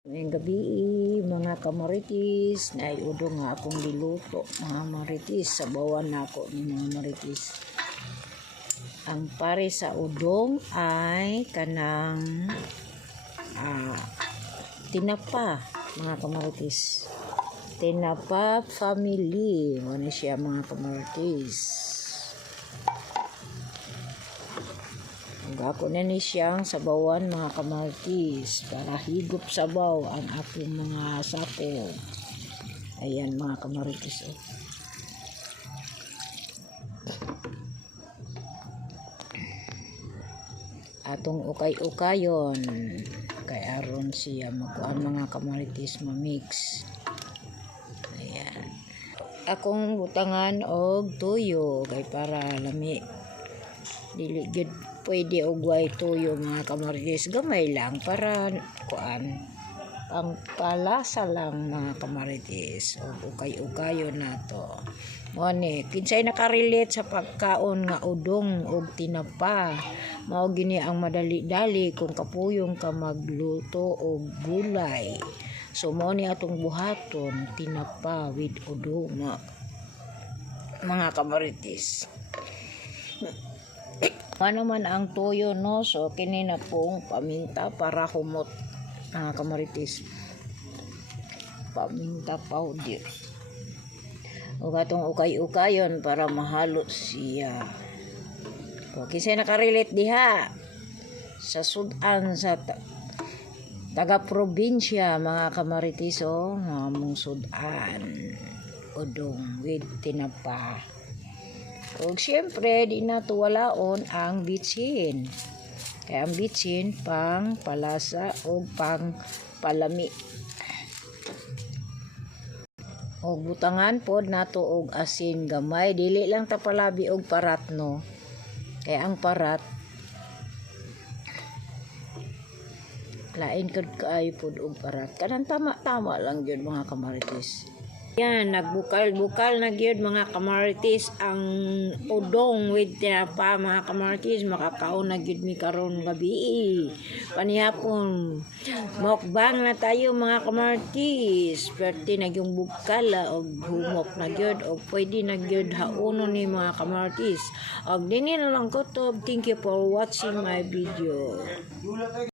Ngayong gabi, mga kamaritis, naiudong nga akong diluto, mga maritis, sabawan na ako ni mga maritis. Ang pare sa udong ay kanang tinapa, mga kamaritis. Tinapa family, ano siya mga kamaritis. Ako na ni siyang sabawan mga kamartis para higop sabaw ang aking mga sapo. Ayan mga kamartis. Atong ukay-ukayon kay aron siya magkuan mga kamartis mamix. Ayan. Akong butangan og tuyo kay para lami. Dili gid pwede ugway tuyo mga kamaritis, gamay lang para kuan ang palasa lang mga kamaritis o ukay-ukayo na to. Mo ni kinsay nakarelate sa pagkaon nga udong og tinapa, mao gini ang madali-dali kung kapuyong ka magluto og gulay. So mo ni atong buhaton tinapa with udong mga kamaritis. Ano man ang tuyo no, so kini na pong paminta para humot mga kamaritis. Paminta powder. O gatong ukay-ukayon para mahalo siya. O kinsay nakarelate diha sa sudan sa taga-probinsya mga kamaritis o mong sudan udong with tinapa. O siyempre, di natuwalaon ang bitsin. Kaya ang bitsin, pang palasa o pang palami. O butangan po nato og asin gamay. Dili lang tapalabi og parat no. Kaya ang parat, lain kad kaayo pod og parat. Kanang tama-tama lang yun mga kamaritis. Yan, nagbukal-bukal na gyud mga kamaritis ang udong with tinapa mga kamaritis. Makakaon na gyud mi karon gabi. Panihapon mukbang na tayo mga kamaritis. Pwerte na yung bukal og humok na gyud og pwede na gyud haunon ni mga kamaritis. Og dini na lang ko to. Thank you for watching my video.